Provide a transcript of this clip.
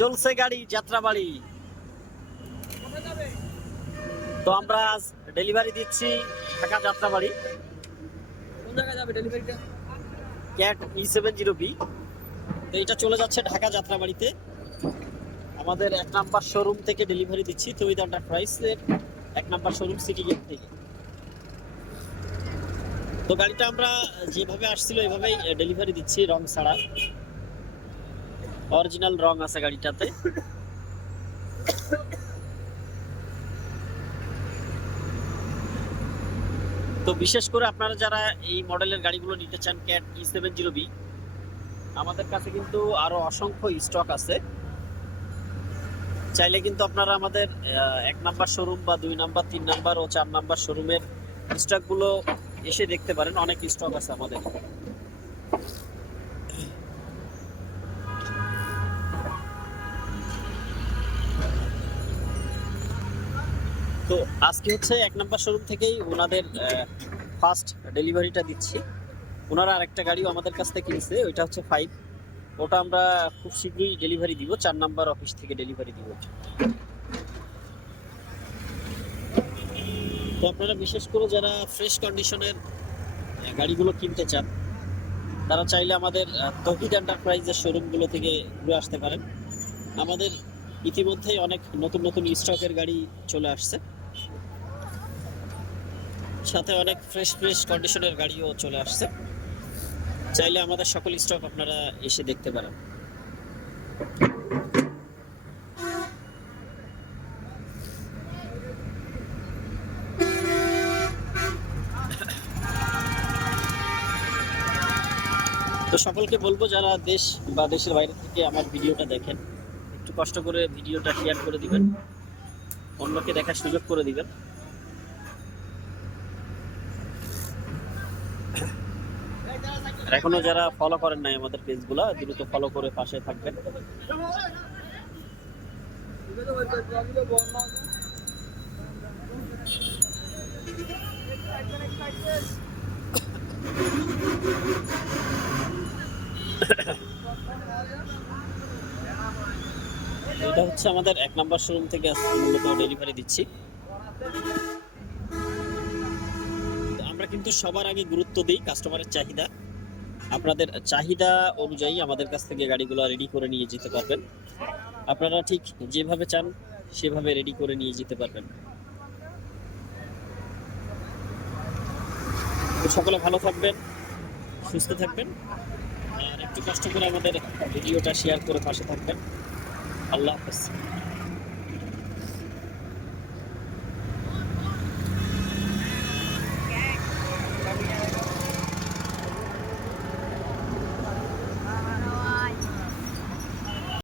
চলছে গাড়ি যাত্রাবাড়ি। তো আমরা আজ ডেলিভারি দিচ্ছি ঢাকা যাত্রাবাড়ি। কোন জায়গায় যাবে ডেলিভারিটা? Cat E70B। তো এটা চলে যাচ্ছে ঢাকা যাত্রাবাড়িতে। আমাদের 1 নাম্বার শোরুম থেকে ডেলিভারি দিচ্ছি, তৌহিদ এন্টারপ্রাইজের 1 নাম্বার শোরুম সিটি গেট থেকে। তো গাড়িটা আমরা যেভাবে আসছিল এভাবেই ডেলিভারি দিচ্ছি, রং ছাড়া। অরিজিনাল রং আছে গাড়িটাতে। তো বিশেষ করে আপনারা যারা এই মডেলের গাড়িগুলো নিতে চান, ক্যাট E70B, আমাদের কাছে কিন্তু আরো অসংখ্য স্টক আছে। চাইলে কিন্তু আপনারা আমাদের 1 নাম্বার শোরুম বা 2 নাম্বার, 3 নাম্বার ও 4 নাম্বার শোরুমের স্টকগুলো এসে দেখতে পারেন। অনেক স্টক আছে আমাদের। তো আজকে হচ্ছে 1 নাম্বার শোরুম থেকেই ওনাদের ফার্স্ট ডেলিভারিটা দিচ্ছি। ওনারা আরেকটা গাড়িও আমাদের কাছ থেকে কিনছে, ওইটা হচ্ছে 5। ওটা আমরা খুব শীঘ্রই ডেলিভারি দিব, 4 নাম্বার অফিস থেকে ডেলিভারি দিব। তো আপনারা বিশেষ করে যারা ফ্রেশ কন্ডিশনের গাড়িগুলো কিনতে চান, তারা চাইলে আমাদের তৌহিদ এন্টারপ্রাইজের শোরুমগুলো থেকে ঘুরে আসতে পারেন। আমাদের ইতিমধ্যেই অনেক নতুন নতুন স্টকের গাড়ি চলে আসছে, সাথে অনেক ফ্রেশ কন্ডিশনের গাড়িও চলে আসছে। চাইলে আমাদের সকল স্টক আপনারা এসে দেখতে পারেন। তো সকলকে বলবো, যারা দেশ বা দেশের বাইরে থেকে আমার ভিডিওটা দেখেন, একটু কষ্ট করে ভিডিওটা শেয়ার করে দিবেন, অন্যকে দেখার সুযোগ করে দিবেন। আর এখনো যারা ফলো করেন নাই আমাদের পেজগুলো, দ্রুত ফলো করে পাশে থাকবেন। এটা হচ্ছে আমাদের 1 নাম্বার শোরুম থেকে মূলত ডেলিভারি দিচ্ছি। আমরা কিন্তু সবার আগে গুরুত্ব দিই কাস্টমারের চাহিদা। আপনাদের চাহিদা অনুযায়ী আমাদের কাছ থেকে গাড়িগুলো রেডি করে নিয়ে যেতে পারবেন। আপনারা ঠিক যেভাবে চান সেভাবে রেডি করে নিয়ে যেতে পারবেন। তো সকলে ভালো থাকবেন, সুস্থ থাকবেন, আর একটু কষ্ট করে আমাদের ভিডিওটা শেয়ার করে পাশে থাকবেন। আল্লাহ হাফেজ।